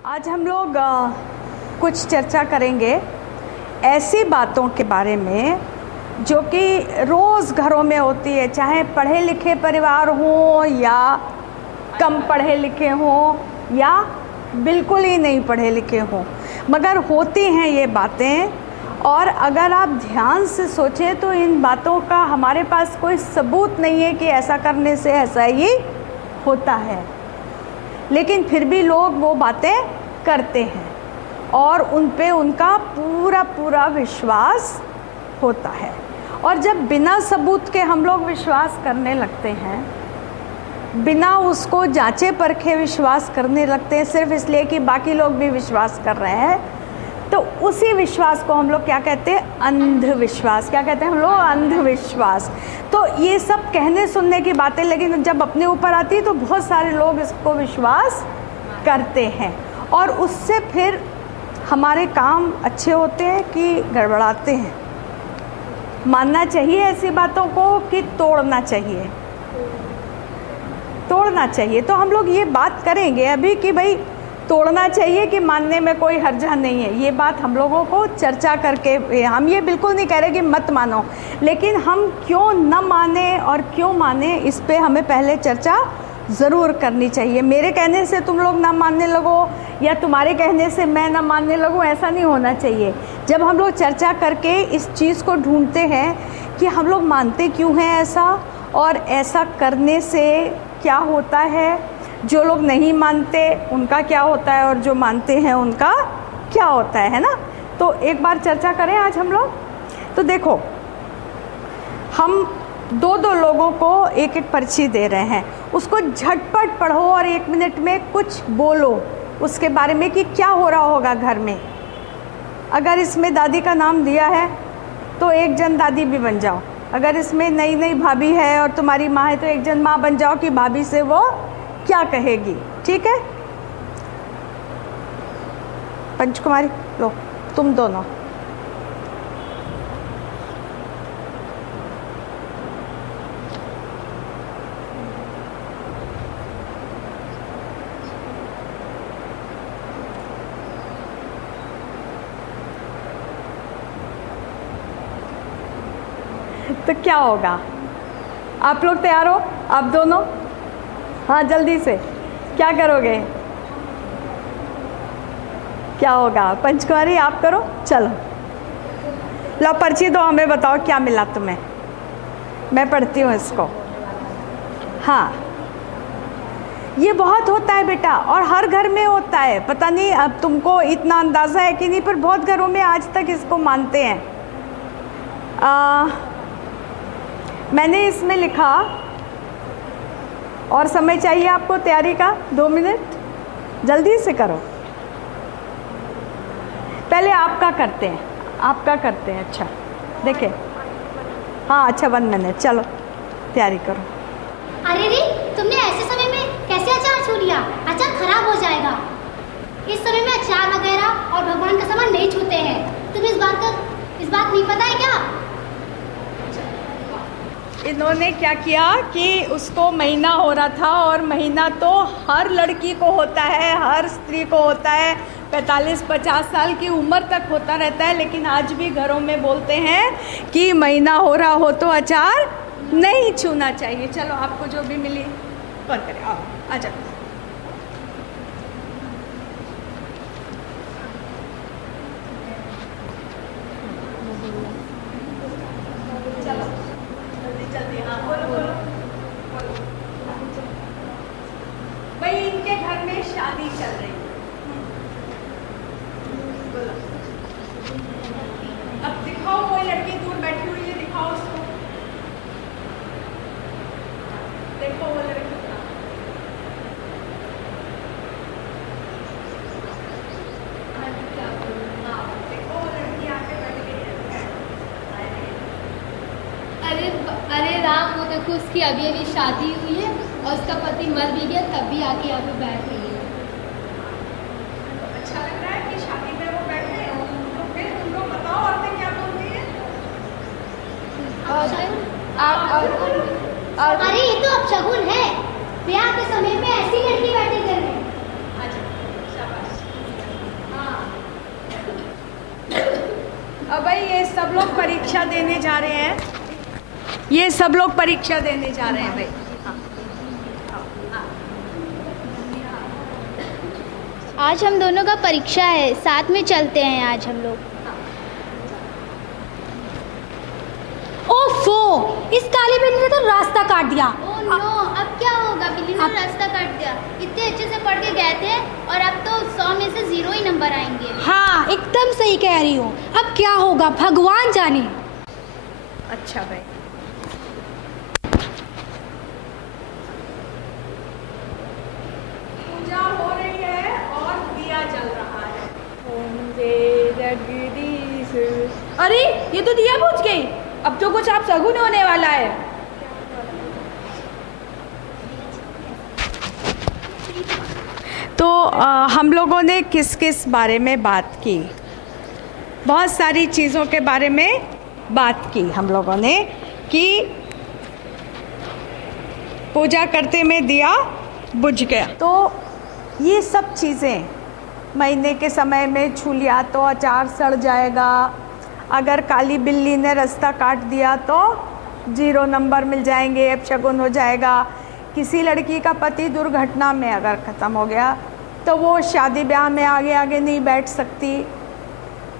आज हम लोग कुछ चर्चा करेंगे ऐसी बातों के बारे में जो कि रोज़ घरों में होती है, चाहे पढ़े लिखे परिवार हों या कम पढ़े लिखे हों या बिल्कुल ही नहीं पढ़े लिखे हों, मगर होती हैं ये बातें। और अगर आप ध्यान से सोचें तो इन बातों का हमारे पास कोई सबूत नहीं है कि ऐसा करने से ऐसा ही होता है, लेकिन फिर भी लोग वो बातें करते हैं और उन पे उनका पूरा पूरा विश्वास होता है। और जब बिना सबूत के हम लोग विश्वास करने लगते हैं, बिना उसको जांचे परखे विश्वास करने लगते हैं सिर्फ इसलिए कि बाकी लोग भी विश्वास कर रहे हैं, तो उसी विश्वास को हम लोग क्या कहते हैं? अंधविश्वास। क्या कहते हैं हम लोग? अंधविश्वास। तो ये सब कहने सुनने की बातें, लेकिन जब अपने ऊपर आती है तो बहुत सारे लोग इसको विश्वास करते हैं और उससे फिर हमारे काम अच्छे होते हैं कि गड़बड़ाते हैं। मानना चाहिए ऐसी बातों को कि तोड़ना चाहिए? तोड़ना चाहिए। तो हम लोग ये बात करेंगे अभी कि भाई तोड़ना चाहिए कि मानने में कोई हर्जा नहीं है। ये बात हम लोगों को चर्चा करके, हम ये बिल्कुल नहीं कह रहे कि मत मानो, लेकिन हम क्यों न माने और क्यों माने इस पे हमें पहले चर्चा ज़रूर करनी चाहिए। मेरे कहने से तुम लोग ना मानने लगो या तुम्हारे कहने से मैं ना मानने लगूँ, ऐसा नहीं होना चाहिए। जब हम लोग चर्चा करके इस चीज़ को ढूंढते हैं कि हम लोग मानते क्यों हैं ऐसा और ऐसा करने से क्या होता है, जो लोग नहीं मानते उनका क्या होता है और जो मानते हैं उनका क्या होता है ना। तो एक बार चर्चा करें आज हम लोग। तो देखो, हम दो दो लोगों को एक एक पर्ची दे रहे हैं, उसको झटपट पढ़ो और 1 मिनट में कुछ बोलो उसके बारे में कि क्या हो रहा होगा घर में। अगर इसमें दादी का नाम दिया है तो एक जन दादी भी बन जाओ। अगर इसमें नई नई भाभी है और तुम्हारी माँ है तो एक जन माँ बन जाओ कि भाभी से वो क्या कहेगी। ठीक है? पंचकुमारी लो, तुम दोनों। तो क्या होगा? आप लोग तैयार हो? आप दोनों? हाँ, जल्दी से। क्या करोगे? क्या होगा? पंचकुमारी आप करो। चलो लो पर्ची दो, हमें बताओ क्या मिला तुम्हें। मैं पढ़ती हूँ इसको। हाँ, ये बहुत होता है बेटा और हर घर में होता है। पता नहीं अब तुमको इतना अंदाज़ा है कि नहीं, पर बहुत घरों में आज तक इसको मानते हैं। मैंने इसमें लिखा, और समय चाहिए आपको तैयारी का 2 मिनट, जल्दी से करो। पहले आपका करते हैं, आपका करते हैं। अच्छा देखे, हाँ अच्छा 1 मिनट, चलो तैयारी करो। अरे रे, तुमने ऐसे समय में कैसे अचार छू लिया? अचार खराब हो जाएगा। इस समय में अचार वगैरह और भगवान का सामान नहीं छूते हैं। तुम्हें इस बात नहीं पता है क्या? इन्होंने क्या किया कि उसको महीना हो रहा था, और महीना तो हर लड़की को होता है, हर स्त्री को होता है, 45-50 साल की उम्र तक होता रहता है, लेकिन आज भी घरों में बोलते हैं कि महीना हो रहा हो तो अचार नहीं छूना चाहिए। चलो आपको जो भी मिली कर करें, आओ आ जाओ। शादी चल रही है, अब दिखाओ कोई लड़की दूर बैठी हुई है, दिखाओ उसको। देखो वो लड़की, देखो वो लड़की आके बैठ गई है। अरे राम, वो देखो उसकी अभी शादी हुई है और उसका पति मर भी गया, तब भी आके यहाँ पे बैठ गई है। अच्छा लग रहा है कि शादी में वो बैठे हैं, तो फिर तुम लोग बताओ औरतें क्या बोलती हैं? अरे ये तो अपशगुन है। ब्याह के समय में ऐसी लड़की बैठे घर में। अच्छा, शाबाश। सब लोग परीक्षा देने जा रहे हैं, ये सब लोग परीक्षा देने जा रहे हैं भाई। आज हम दोनों का परीक्षा है, साथ में चलते हैं आज हम लोग। ओफो, इस काली बिल्ली ने तो रास्ता काट दिया। ओह नो, अब क्या होगा? बिल्ली ने रास्ता काट दिया। इतने अच्छे से पढ़ के गए थे और अब तो 100 में से 0 ही नंबर आएंगे। हाँ, एकदम सही कह रही हो। अब क्या होगा भगवान जाने। अच्छा भाई, पूजा हो रही है और दिया जल रहा है। अरे ये तो दिया बुझ गई, अब तो कुछ आप सगुन होने वाला है। तो हम लोगों ने किस किस बारे में बात की? बहुत सारी चीज़ों के बारे में बात की हम लोगों ने कि पूजा करते में दिया बुझ गया। तो ये सब चीज़ें, महीने के समय में छू लिया तो अचार सड़ जाएगा, अगर काली बिल्ली ने रास्ता काट दिया तो 0 नंबर मिल जाएंगे, अपशगुन हो जाएगा। किसी लड़की का पति दुर्घटना में अगर ख़त्म हो गया तो वो शादी ब्याह में आगे आगे नहीं बैठ सकती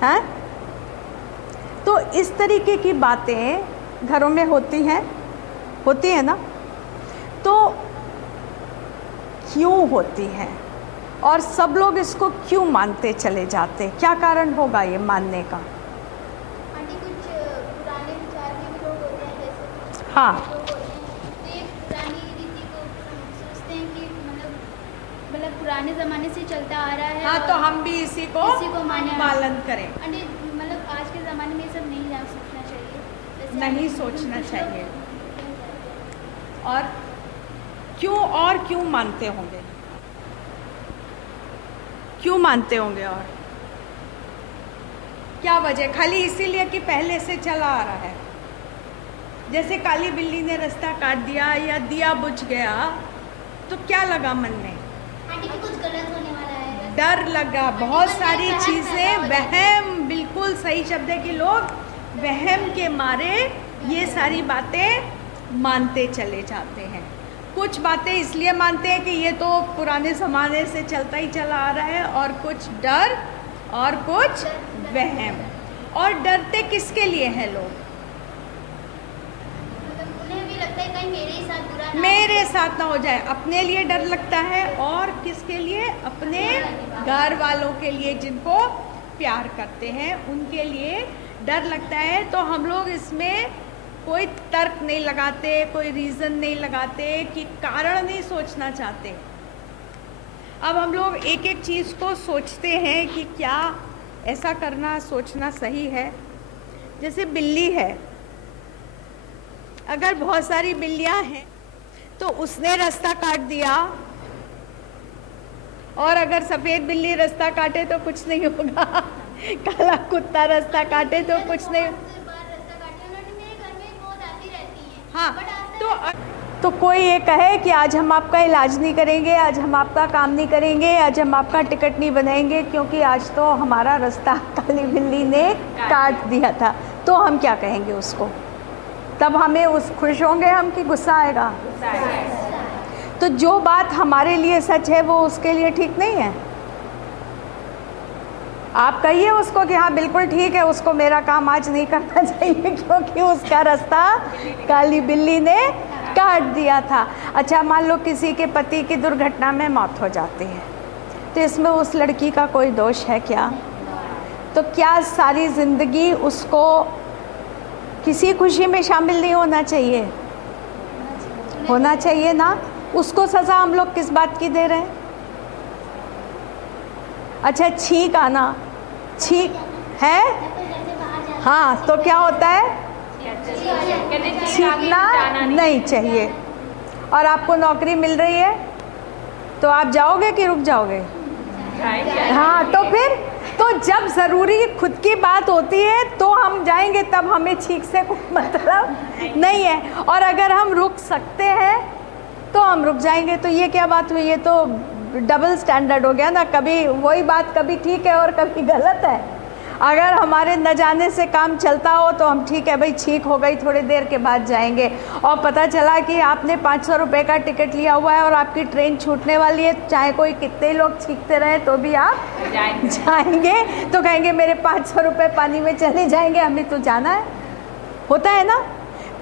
हैं। तो इस तरीके की बातें घरों में होती हैं ना। तो क्यों होती हैं और सब लोग इसको क्यों मानते चले जाते? क्या कारण होगा ये मानने का? आंटी, कुछ पुराने विचार के भी लोग होते हैं, जैसे हाँ, लोग होते हैं तो ये पुरानी रीति को सोचते हैं कि मतलब पुराने ज़माने से चलता आ रहा है। हाँ, तो हम भी इसी को माने पालन करें। आंटी, मतलब आज के ज़माने में ये सब नहीं सोचना चाहिए, जैसे नहीं सोचना चाहिए। और क्यों मानते होंगे? क्यों मानते होंगे और क्या वजह? खाली इसीलिए कि पहले से चला आ रहा है। जैसे काली बिल्ली ने रास्ता काट दिया या दिया बुझ गया तो क्या लगा मन में? आंटी कि कुछ गलत होने वाला है, डर लगा। बहुत सारी चीज़ें, वहम, बिल्कुल सही शब्द है कि लोग वहम के मारे ये सारी बातें मानते चले जाते हैं। कुछ बातें इसलिए मानते हैं कि ये तो पुराने ज़माने से चलता ही चला आ रहा है, और कुछ डर और कुछ वहम। और डरते किसके लिए हैं लोग? मतलब उन्हें भी लगता है कहीं मेरे साथ ना हो जाए, अपने लिए डर लगता है। और किसके लिए? अपने घर वालों के लिए, जिनको प्यार करते हैं उनके लिए डर लगता है। तो हम लोग इसमें कोई तर्क नहीं लगाते, कोई रीज़न नहीं लगाते, कि कारण नहीं सोचना चाहते। अब हम लोग एक एक चीज़ को सोचते हैं कि क्या ऐसा करना, सोचना सही है। जैसे बिल्ली है, अगर बहुत सारी बिल्लियां हैं तो उसने रास्ता काट दिया, और अगर सफ़ेद बिल्ली रास्ता काटे तो कुछ नहीं होगा, काला कुत्ता रास्ता काटे तो कुछ नहीं। हाँ, तो कोई ये कहे कि आज हम आपका इलाज नहीं करेंगे, आज हम आपका काम नहीं करेंगे, आज हम आपका टिकट नहीं बनाएंगे, क्योंकि आज तो हमारा रास्ता काली बिल्ली ने काट दिया था, तो हम क्या कहेंगे उसको? तब हमें उस खुश होंगे हम कि गुस्सा आएगा? तो जो बात हमारे लिए सच है वो उसके लिए ठीक नहीं है। आप कहिए उसको कि हाँ बिल्कुल ठीक है, उसको मेरा काम आज नहीं करना चाहिए क्योंकि उसका रास्ता काली बिल्ली ने काट दिया था। अच्छा, मान लो किसी के पति की दुर्घटना में मौत हो जाती है, तो इसमें उस लड़की का कोई दोष है क्या? तो क्या सारी ज़िंदगी उसको किसी खुशी में शामिल नहीं होना चाहिए? होना चाहिए ना। उसको सज़ा हम लोग किस बात की दे रहे हैं? अच्छा, छींक आना, छींक है, हाँ, तो क्या होता है? छींकना नहीं चाहिए। और आपको नौकरी मिल रही है तो आप जाओगे कि रुक जाओगे? हाँ, तो फिर तो जब ज़रूरी खुद की बात होती है तो हम जाएंगे, तब हमें छींक से कोई मतलब नहीं है। और अगर हम रुक सकते हैं तो हम रुक जाएंगे। तो ये क्या बात हुई? ये तो डबल स्टैंडर्ड हो गया ना। कभी वही बात कभी ठीक है और कभी गलत है। अगर हमारे न जाने से काम चलता हो तो हम ठीक है भाई, छींक हो गई, थोड़ी देर के बाद जाएंगे, और पता चला कि आपने 500 रुपये का टिकट लिया हुआ है और आपकी ट्रेन छूटने वाली है, चाहे कोई कितने लोग छींकते रहे तो भी आप जाएंगे, तो कहेंगे मेरे 500 रुपये पानी में चले जाएंगे, हमें तो जाना है। होता है ना।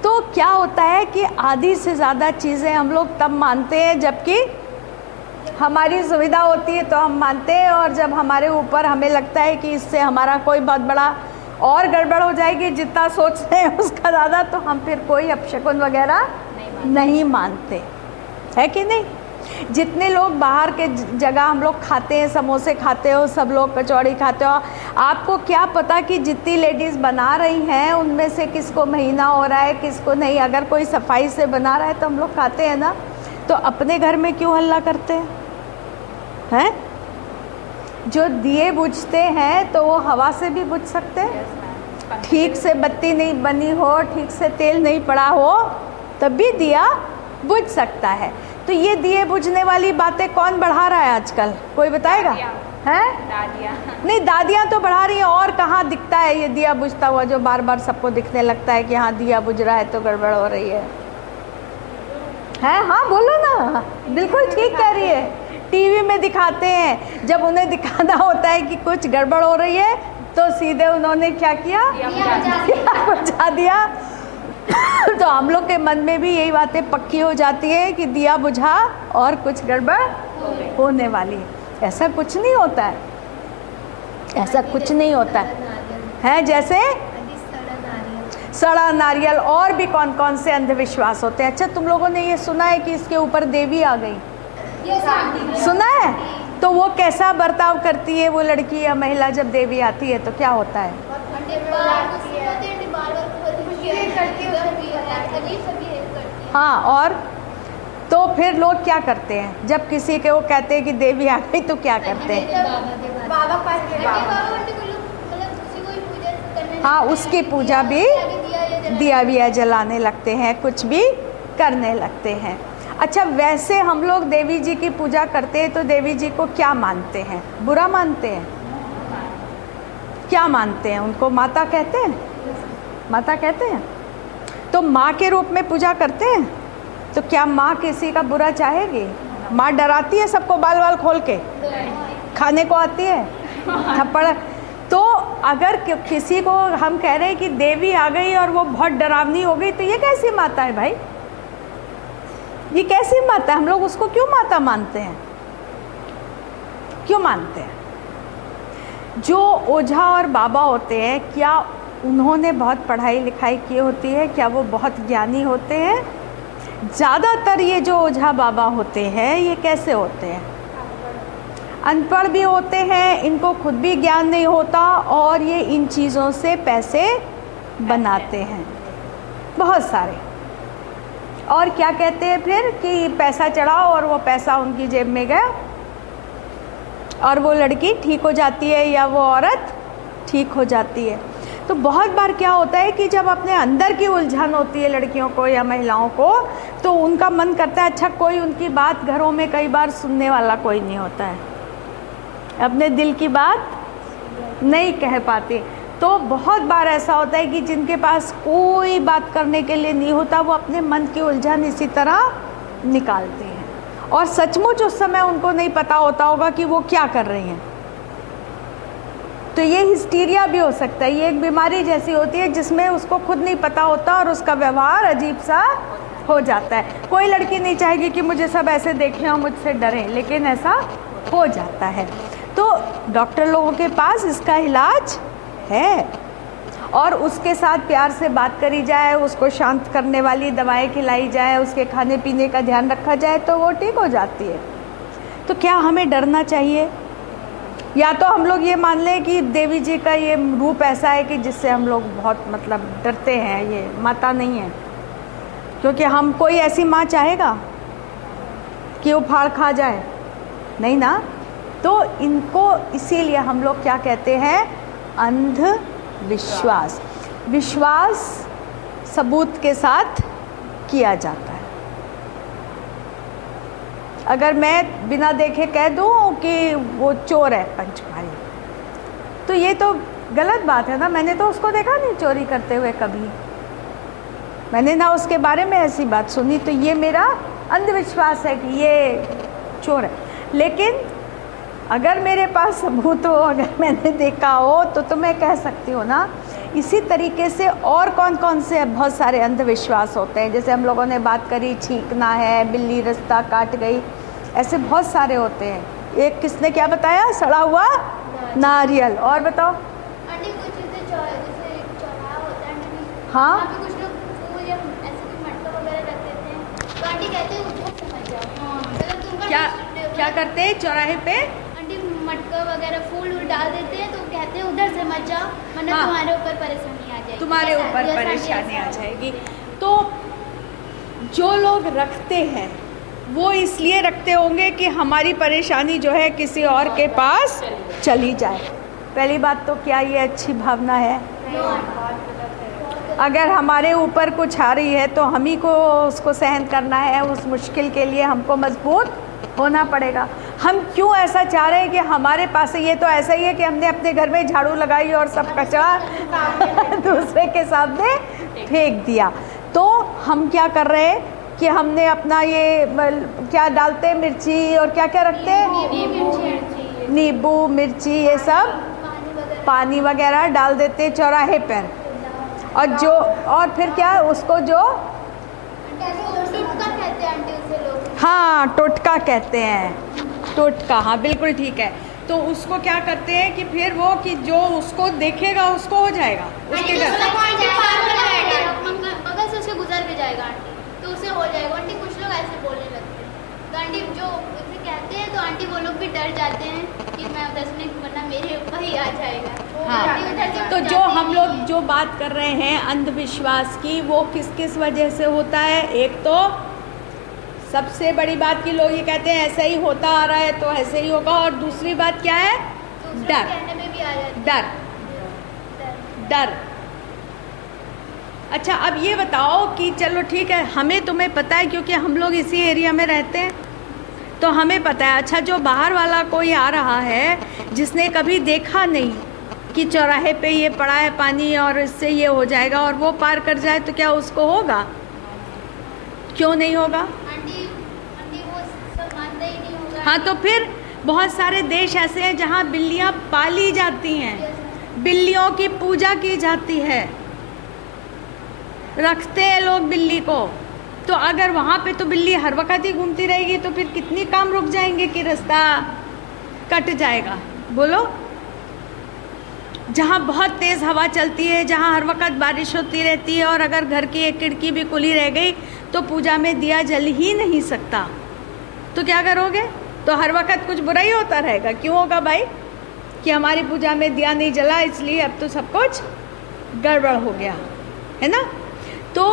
तो क्या होता है कि आधी से ज़्यादा चीज़ें हम लोग तब मानते हैं जबकि हमारी सुविधा होती है तो हम मानते हैं, और जब हमारे ऊपर हमें लगता है कि इससे हमारा कोई बहुत बड़ा और गड़बड़ हो जाएगी, जितना सोच रहे हैं उसका ज़्यादा, तो हम फिर कोई अपशकुन वगैरह नहीं मानते, है कि नहीं। जितने लोग बाहर के जगह हम लोग खाते हैं, समोसे खाते हो, सब लोग कचौड़ी खाते हो, आपको क्या पता कि जितनी लेडीज़ बना रही हैं उनमें से किसको महीना हो रहा है, किसको नहीं। अगर कोई सफाई से बना रहा है तो हम लोग खाते हैं ना। तो अपने घर में क्यों हल्ला करते हैं? जो दिए बुझते हैं तो वो हवा से भी बुझ सकते हैं। ठीक से बत्ती नहीं बनी हो, ठीक से तेल नहीं पड़ा हो, तब भी दिया बुझ सकता है। तो ये दिए बुझने वाली बातें कौन बढ़ा रहा है आजकल, कोई बताएगा? हैं? दादियाँ। नहीं, दादियाँ तो बढ़ा रही हैं, और कहाँ दिखता है ये दिया बुझता हुआ जो बार बार सबको दिखने लगता है कि हाँ दिया बुझ रहा है तो गड़बड़ हो रही है। हाँ बोलो ना, बिल्कुल ठीक कह रही है। टीवी में दिखाते हैं, जब उन्हें दिखाना होता है कि कुछ गड़बड़ हो रही है तो सीधे उन्होंने क्या किया, दिया बुझा दिया। तो हम लोग के मन में भी यही बातें पक्की हो जाती है कि दिया बुझा और कुछ गड़बड़ होने वाली है। ऐसा कुछ नहीं होता है, ऐसा कुछ नहीं होता है। जैसे सड़ा नारियल, और भी कौन कौन से अंधविश्वास होते हैं। अच्छा, तुम लोगों ने ये सुना है कि इसके ऊपर देवी आ गई? सुना है? तो वो कैसा बर्ताव करती है वो लड़की या महिला जब देवी आती है तो क्या होता है? हाँ, और तो फिर लोग क्या करते हैं जब किसी के वो कहते हैं कि देवी आ गई तो क्या करते हैं? हाँ, उसकी पूजा भी, दिया विया जलाने लगते हैं, कुछ भी करने लगते हैं। अच्छा, वैसे हम लोग देवी जी की पूजा करते हैं तो देवी जी को क्या मानते हैं? बुरा मानते हैं? क्या मानते हैं? उनको माता कहते हैं? माता कहते हैं? तो माँ के रूप में पूजा करते हैं। तो क्या माँ किसी का बुरा चाहेगी? माँ डराती है सबको, बाल बाल खोल के खाने को आती है, थप्पड़। तो अगर किसी को हम कह रहे हैं कि देवी आ गई और वो बहुत डरावनी हो गई, तो ये कैसी माता है भाई? ये कैसी माता है? हम लोग उसको क्यों माता मानते हैं? क्यों मानते हैं? जो ओझा और बाबा होते हैं, क्या उन्होंने बहुत पढ़ाई लिखाई की होती है? क्या वो बहुत ज्ञानी होते हैं? ज़्यादातर ये जो ओझा बाबा होते हैं ये कैसे होते हैं? अनपढ़ भी होते हैं, इनको खुद भी ज्ञान नहीं होता, और ये इन चीज़ों से पैसे बनाते हैं बहुत सारे। और क्या कहते हैं फिर कि पैसा चढ़ाओ, और वो पैसा उनकी जेब में गया और वो लड़की ठीक हो जाती है या वो औरत ठीक हो जाती है। तो बहुत बार क्या होता है कि जब अपने अंदर की उलझन होती है लड़कियों को या महिलाओं को, तो उनका मन करता है अच्छा कोई उनकी बात घरों में कई बार सुनने वाला कोई नहीं होता है, अपने दिल की बात नहीं कह पाते। तो बहुत बार ऐसा होता है कि जिनके पास कोई बात करने के लिए नहीं होता, वो अपने मन की उलझन इसी तरह निकालते हैं, और सचमुच उस समय उनको नहीं पता होता होगा कि वो क्या कर रही हैं। तो ये हिस्टीरिया भी हो सकता है, ये एक बीमारी जैसी होती है जिसमें उसको खुद नहीं पता होता और उसका व्यवहार अजीब सा हो जाता है। कोई लड़की नहीं चाहेगी कि मुझे सब ऐसे देखें और मुझसे डरें, लेकिन ऐसा हो जाता है। तो डॉक्टर लोगों के पास इसका इलाज है, और उसके साथ प्यार से बात करी जाए, उसको शांत करने वाली दवाएं खिलाई जाए, उसके खाने पीने का ध्यान रखा जाए तो वो ठीक हो जाती है। तो क्या हमें डरना चाहिए? या तो हम लोग ये मान लें कि देवी जी का ये रूप ऐसा है कि जिससे हम लोग बहुत मतलब डरते हैं, ये माता नहीं है, क्योंकि हम कोई ऐसी माँ चाहेगा कि उफाड़ खा जाए? नहीं ना। तो इनको इसीलिए हम लोग क्या कहते हैं? अंधविश्वास। विश्वास सबूत के साथ किया जाता है। अगर मैं बिना देखे कह दूं कि वो चोर है पंचमारी, तो ये तो गलत बात है ना। मैंने तो उसको देखा नहीं चोरी करते हुए कभी, मैंने ना उसके बारे में ऐसी बात सुनी, तो ये मेरा अंधविश्वास है कि ये चोर है। लेकिन अगर मेरे पास सबूत हो, अगर मैंने देखा हो, तो मैं कह सकती हूँ ना। इसी तरीके से और कौन कौन से बहुत सारे अंधविश्वास होते हैं, जैसे हम लोगों ने बात करी छींकना है, बिल्ली रास्ता काट गई, ऐसे बहुत सारे होते हैं। एक किसने क्या बताया, सड़ा हुआ नारियल। और बताओ। आंटी कुछ चीजें जैसे चौराहा होता है आंटी, हाँ, वहाँ पे कुछ लोग फूल या ऐसे कुछ मटका वगैरह रख देते हैं, तो आंटी कहते हैं उधर समझ जाओ। मतलब तुमका क्या करते हैं चौराहे पे? आंटी मटका वगैरह फूल डाल देते हैं, तो कहते हैं उधर से मत जाओ, वरना हाँ, तुम्हारे ऊपर परेशानी आ जाएगी, तुम्हारे ऊपर परेशानी आ जाएगी। तो जो लोग रखते हैं वो इसलिए रखते होंगे कि हमारी परेशानी जो है किसी और के पास चली जाए। पहली बात तो क्या ये अच्छी भावना है? अगर हमारे ऊपर कुछ आ रही है तो हम ही को उसको सहन करना है, उस मुश्किल के लिए हमको मजबूत होना पड़ेगा। हम क्यों ऐसा चाह रहे हैं कि हमारे पास ये तो ऐसा ही है कि हमने अपने घर में झाड़ू लगाई और सब कचरा दूसरे के सामने फेंक दिया। तो हम क्या कर रहे हैं कि हमने अपना ये क्या डालते हैं, मिर्ची और क्या क्या रखते हैं, नींबू मिर्ची ये सब पानी वगैरह डाल देते हैं चौराहे पर। और फिर क्या उसको जो हाँ टोटका कहते हैं, टोटका, हाँ बिल्कुल ठीक है। तो उसको क्या करते हैं कि फिर वो कि जो उसको देखेगा उसको हो जाएगा, उसके घर बगल से उसके गुजर भी जाएगा आंटी, तो उसे हो जाएगा। आंटी कुछ लोग ऐसे बोलने लगते हैं, तो आंटी जो उसे कहते हैं तो आंटी वो लोग भी डर जाते हैं कि मैं उधर से नहीं, वरना मेरे ऊपर ही आ जाएगा। हाँ, तो जो हम लोग जो बात कर रहे हैं अंधविश्वास की, वो किस किस वजह से होता है? एक तो सबसे बड़ी बात कि लोग ये कहते हैं ऐसा ही होता आ रहा है तो ऐसे ही होगा, और दूसरी बात क्या है? डर, डर, डर। अच्छा, अब ये बताओ कि चलो ठीक है, हमें तुम्हें पता है क्योंकि हम लोग इसी एरिया में रहते हैं, तो हमें पता है। अच्छा, जो बाहर वाला कोई आ रहा है जिसने कभी देखा नहीं कि चौराहे पे ये पड़ा है पानी और इससे ये हो जाएगा, और वो पार कर जाए, तो क्या उसको होगा? क्यों नहीं होगा? आंटी वो सब मानते ही नहीं होगा। हाँ, तो फिर बहुत सारे देश ऐसे हैं जहाँ बिल्लियाँ पाली जाती हैं, बिल्लियों की पूजा की जाती है, रखते हैं लोग बिल्ली को। तो अगर वहाँ पे तो बिल्ली हर वक्त ही घूमती रहेगी तो फिर कितनी काम रुक जाएंगे कि रास्ता कट जाएगा, बोलो। जहाँ बहुत तेज़ हवा चलती है, जहाँ हर वक्त बारिश होती रहती है, और अगर घर की एक खिड़की भी खुली रह गई तो पूजा में दिया जल ही नहीं सकता, तो क्या करोगे? तो हर वक्त कुछ बुरा ही होता रहेगा। क्यों होगा भाई? कि हमारी पूजा में दिया नहीं जला, इसलिए अब तो सब कुछ गड़बड़ हो गया, है ना। तो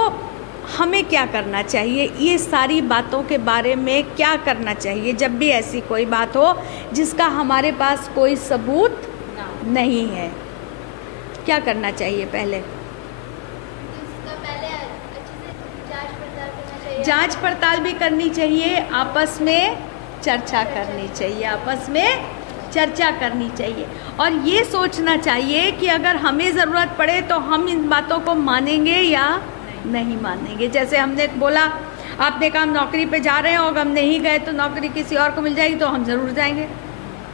हमें क्या करना चाहिए? ये सारी बातों के बारे में क्या करना चाहिए जब भी ऐसी कोई बात हो जिसका हमारे पास कोई सबूत नहीं है? क्या करना चाहिए? पहले जांच पड़ताल भी करनी चाहिए, आपस में चर्चा करनी चाहिए, आपस में चर्चा करनी चाहिए, और ये सोचना चाहिए कि अगर हमें ज़रूरत पड़े तो हम इन बातों को मानेंगे या नहीं मानेंगे। जैसे हमने बोला, आपने कहा हम नौकरी पे जा रहे हैं और हम नहीं गए तो नौकरी किसी और को मिल जाएगी, तो हम ज़रूर जाएंगे,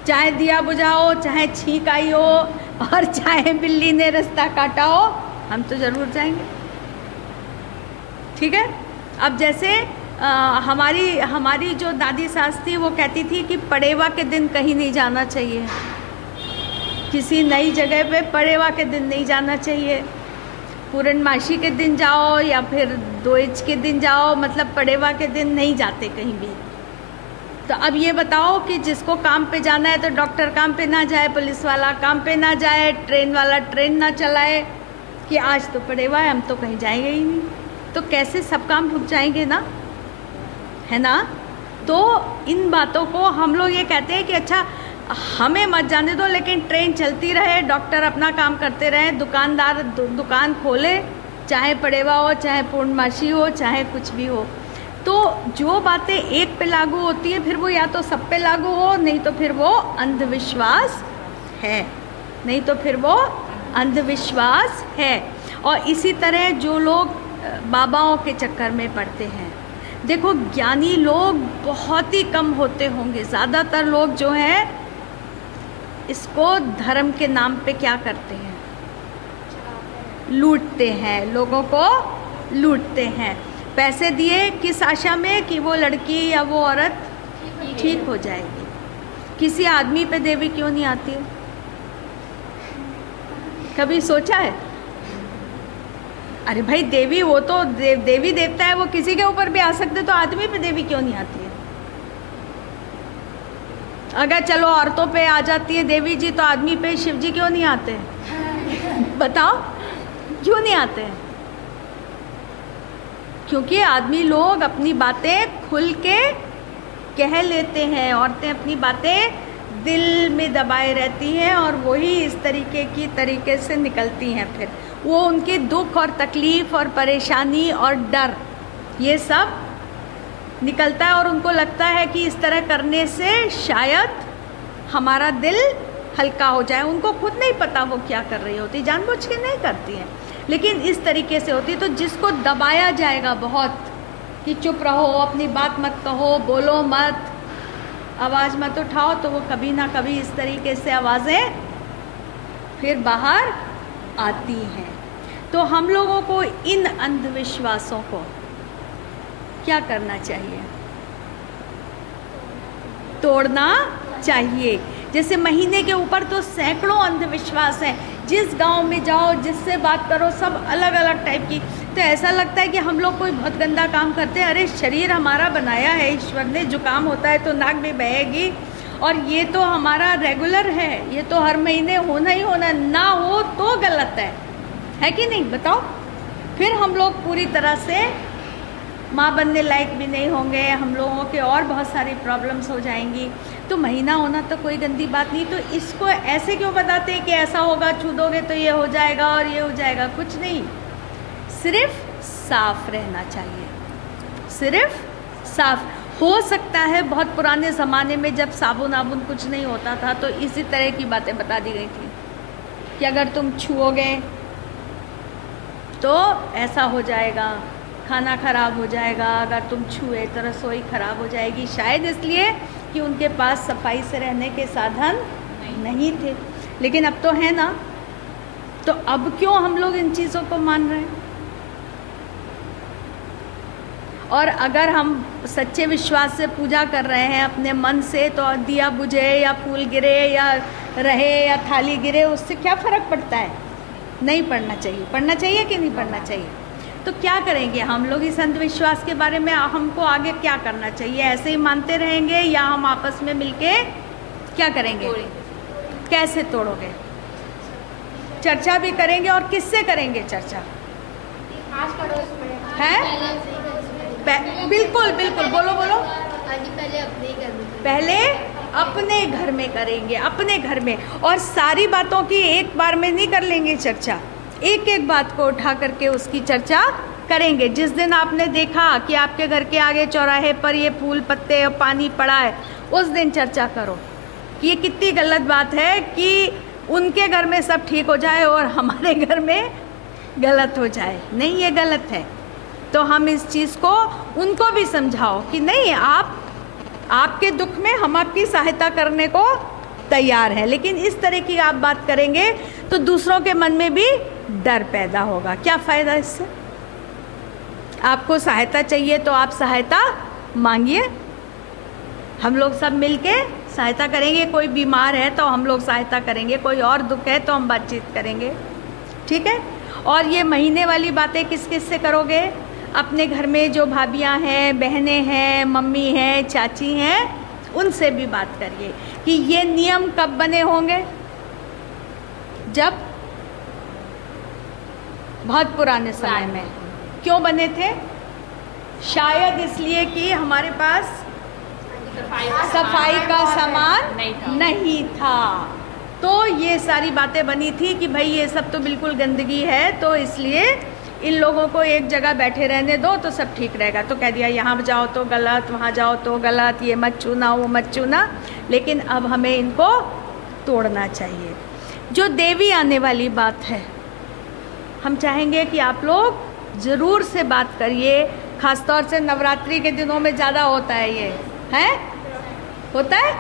चाहे दिया बुझाओ, चाहे छींक आई हो, और चाहे बिल्ली ने रास्ता काटा हो, हम तो ज़रूर जाएंगे। ठीक है। अब जैसे हमारी जो दादी सास थी वो कहती थी कि पड़ेवा के दिन कहीं नहीं जाना चाहिए, किसी नई जगह पे पड़ेवा के दिन नहीं जाना चाहिए। पूर्णमासी के दिन जाओ या फिर दोज के दिन जाओ, मतलब पड़ेवा के दिन नहीं जाते कहीं भी। तो अब ये बताओ कि जिसको काम पे जाना है तो डॉक्टर काम पे ना जाए, पुलिस वाला काम पे ना जाए, ट्रेन वाला ट्रेन ना चलाए कि आज तो पड़ेवा है, हम तो कहीं जाएंगे ही नहीं, तो कैसे सब काम रुक जाएंगे ना, है ना। तो इन बातों को हम लोग ये कहते हैं कि अच्छा हमें मत जाने दो, लेकिन ट्रेन चलती रहे, डॉक्टर अपना काम करते रहें, दुकानदार दुकान खोले, चाहे पड़ेवा हो, चाहे पूर्णमासी हो, चाहे कुछ भी हो। तो जो बातें एक पे लागू होती है फिर वो या तो सब पे लागू हो, नहीं तो फिर वो अंधविश्वास है, नहीं तो फिर वो अंधविश्वास है। और इसी तरह जो लोग बाबाओं के चक्कर में पड़ते हैं, देखो ज्ञानी लोग बहुत ही कम होते होंगे, ज़्यादातर लोग जो हैं इसको धर्म के नाम पे क्या करते हैं, लूटते हैं, लोगों को लूटते हैं। पैसे दिए किस आशा में कि वो लड़की या वो औरत ठीक हो जाएगी। किसी आदमी पे देवी क्यों नहीं आती है, कभी सोचा है? अरे भाई देवी वो तो देवी देवता है, वो किसी के ऊपर भी आ सकते, तो आदमी पे देवी क्यों नहीं आती है? अगर चलो औरतों पे आ जाती है देवी जी, तो आदमी पे शिव जी क्यों नहीं आते? बताओ क्यों नहीं आते हैं? क्योंकि आदमी लोग अपनी बातें खुल के कह लेते हैं, औरतें अपनी बातें दिल में दबाए रहती हैं और वही इस तरीके से निकलती हैं। फिर वो उनके दुख और तकलीफ़ और परेशानी और डर ये सब निकलता है और उनको लगता है कि इस तरह करने से शायद हमारा दिल हल्का हो जाए। उनको खुद नहीं पता वो क्या कर रही होती, जानबूझ के नहीं करती हैं, लेकिन इस तरीके से होती। तो जिसको दबाया जाएगा बहुत कि चुप रहो, अपनी बात मत कहो, बोलो मत, आवाज़ मत उठाओ, तो वो कभी ना कभी इस तरीके से आवाज़ें फिर बाहर आती हैं। तो हम लोगों को इन अंधविश्वासों को क्या करना चाहिए? तोड़ना चाहिए। जैसे महीने के ऊपर तो सैकड़ों अंधविश्वास हैं, जिस गांव में जाओ, जिससे बात करो, सब अलग अलग टाइप की। तो ऐसा लगता है कि हम लोग कोई बहुत गंदा काम करते हैं। अरे शरीर हमारा बनाया है ईश्वर ने, जुकाम होता है तो नाक में बहेगी, और ये तो हमारा रेगुलर है, ये तो हर महीने होना ही होना, ना हो तो गलत है कि नहीं? बताओ। फिर हम लोग पूरी तरह से माँ बनने लायक भी नहीं होंगे, हम लोगों के और बहुत सारी प्रॉब्लम्स हो जाएंगी। तो महीना होना तो कोई गंदी बात नहीं। तो इसको ऐसे क्यों बताते हैं कि ऐसा होगा, छू दोगे तो ये हो जाएगा और ये हो जाएगा? कुछ नहीं, सिर्फ साफ रहना चाहिए, सिर्फ साफ। हो सकता है बहुत पुराने ज़माने में जब साबुन आबुन कुछ नहीं होता था, तो इसी तरह की बातें बता दी गई थी कि अगर तुम छुओगे तो ऐसा हो जाएगा, खाना खराब हो जाएगा, अगर तुम छुए तो रसोई खराब हो जाएगी। शायद इसलिए कि उनके पास सफाई से रहने के साधन नहीं थे, लेकिन अब तो है ना। तो अब क्यों हम लोग इन चीज़ों को मान रहे हैं? और अगर हम सच्चे विश्वास से पूजा कर रहे हैं अपने मन से, तो दिया बुझे या फूल गिरे या रहे या थाली गिरे, उससे क्या फ़र्क पड़ता है? नहीं पढ़ना चाहिए। पढ़ना चाहिए कि नहीं पढ़ना चाहिए? तो क्या करेंगे हम लोग इस अंधविश्वास के बारे में? हमको आगे क्या करना चाहिए? ऐसे ही मानते रहेंगे या हम आपस में मिलके क्या करेंगे? कैसे तोड़ोगे? चर्चा भी करेंगे। और किससे करेंगे चर्चा? है? बिल्कुल बिल्कुल, बोलो बोलो। पहले अपने घर में करेंगे, अपने घर में। और सारी बातों की एक बार में नहीं कर लेंगे चर्चा, एक एक बात को उठा करके उसकी चर्चा करेंगे। जिस दिन आपने देखा कि आपके घर के आगे चौराहे पर ये फूल पत्ते और पानी पड़ा है, उस दिन चर्चा करो कि ये कितनी गलत बात है कि उनके घर में सब ठीक हो जाए और हमारे घर में गलत हो जाए। नहीं, ये गलत है। तो हम इस चीज़ को उनको भी समझाओ कि नहीं, आपके दुख में हम आपकी सहायता करने को तैयार हैं, लेकिन इस तरह की आप बात करेंगे तो दूसरों के मन में भी डर पैदा होगा। क्या फ़ायदा इससे? आपको सहायता चाहिए तो आप सहायता मांगिए, हम लोग सब मिलके सहायता करेंगे। कोई बीमार है तो हम लोग सहायता करेंगे, कोई और दुख है तो हम बातचीत करेंगे, ठीक है? और ये महीने वाली बातें किस किस से करोगे? अपने घर में जो भाभियाँ हैं, बहनें हैं, मम्मी हैं, चाची हैं, उनसे भी बात करिए कि ये नियम कब बने होंगे? जब बहुत पुराने समय में। क्यों बने थे? शायद इसलिए कि हमारे पास सफाई का सामान नहीं था। तो ये सारी बातें बनी थी कि भाई ये सब तो बिल्कुल गंदगी है, तो इसलिए इन लोगों को एक जगह बैठे रहने दो तो सब ठीक रहेगा। तो कह दिया यहाँ जाओ तो गलत, वहाँ जाओ तो गलत, ये मत छूना, वो मत छूना। लेकिन अब हमें इनको तोड़ना चाहिए। जो देवी आने वाली बात है, हम चाहेंगे कि आप लोग ज़रूर से बात करिए। खासतौर से नवरात्रि के दिनों में ज़्यादा होता है ये, है? होता है?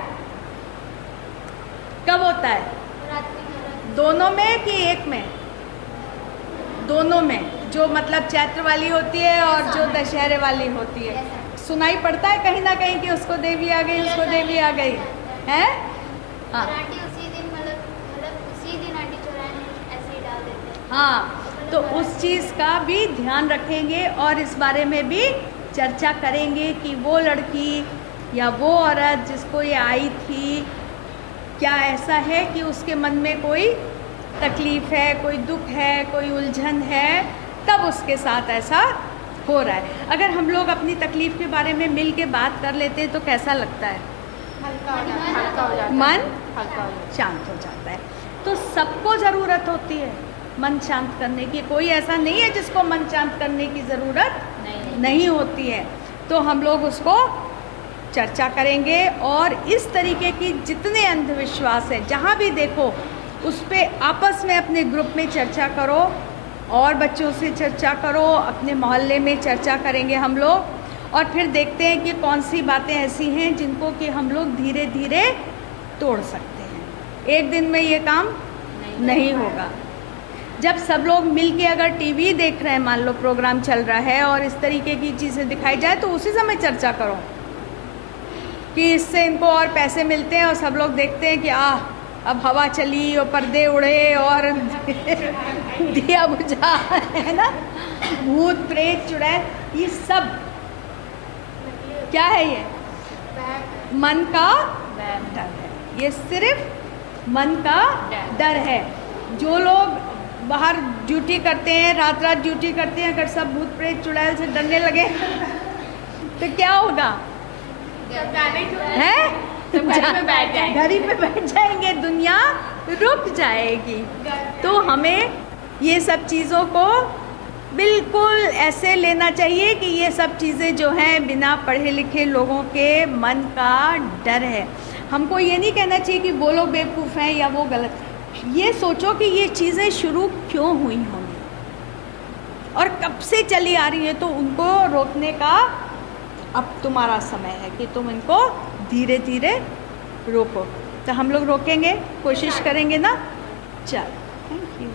कब होता है? दोनों में कि एक में? दोनों में, जो मतलब चैत्र वाली होती है और जो दशहरे वाली होती है। सुनाई पड़ता है कहीं ना कहीं कि उसको देवी आ गई, उसको देवी आ गई, है? हाँ उसी दिन उसी दिन आंटी चौराहे ऐसे ही डाल देते हैं। हाँ, तो उस चीज़ का भी ध्यान रखेंगे और इस बारे में भी चर्चा करेंगे कि वो लड़की या वो औरत जिसको ये आई थी, क्या ऐसा है कि उसके मन में कोई तकलीफ़ है, कोई दुख है, कोई उलझन है, तब उसके साथ ऐसा हो रहा है। अगर हम लोग अपनी तकलीफ़ के बारे में मिल के बात कर लेते हैं तो कैसा लगता है? हल्का हो जाता है, मन हल्का हो शांत हो जाता है। तो सबको ज़रूरत होती है मन शांत करने की। कोई ऐसा नहीं है जिसको मन शांत करने की ज़रूरत नहीं होती है। तो हम लोग उसको चर्चा करेंगे और इस तरीके की जितने अंधविश्वास है, जहाँ भी देखो उस पर आपस में अपने ग्रुप में चर्चा करो और बच्चों से चर्चा करो, अपने मोहल्ले में चर्चा करेंगे हम लोग और फिर देखते हैं कि कौन सी बातें ऐसी हैं जिनको कि हम लोग धीरे धीरे तोड़ सकते हैं। एक दिन में ये काम नहीं होगा। जब सब लोग मिलके अगर टीवी देख रहे हैं, मान लो प्रोग्राम चल रहा है और इस तरीके की चीज़ें दिखाई जाए तो उसी समय चर्चा करो कि इससे इनको और पैसे मिलते हैं और सब लोग देखते हैं कि अब हवा चली और पर्दे उड़े और दिया बुझा, है ना, भूत प्रेत चुड़ैल, ये सब क्या है? ये मन का डर है। ये सिर्फ मन का डर है। जो लोग बाहर ड्यूटी करते हैं, रात रात ड्यूटी करते हैं, अगर सब भूत प्रेत चुड़ैल से डरने लगे तो क्या होगा? हैं? घर ही पे बैठ जाएंगे, दुनिया रुक जाएगी। तो हमें ये सब चीज़ों को बिल्कुल ऐसे लेना चाहिए कि ये सब चीज़ें जो हैं बिना पढ़े लिखे लोगों के मन का डर है। हमको ये नहीं कहना चाहिए कि वो लोग बेवकूफ़ हैं या वो गलत। ये सोचो कि ये चीज़ें शुरू क्यों हुई होंगी और कब से चली आ रही है, तो उनको रोकने का अब तुम्हारा समय है कि तुम इनको धीरे धीरे रोको। तो हम लोग रोकेंगे, कोशिश करेंगे ना। चल, थैंक यू।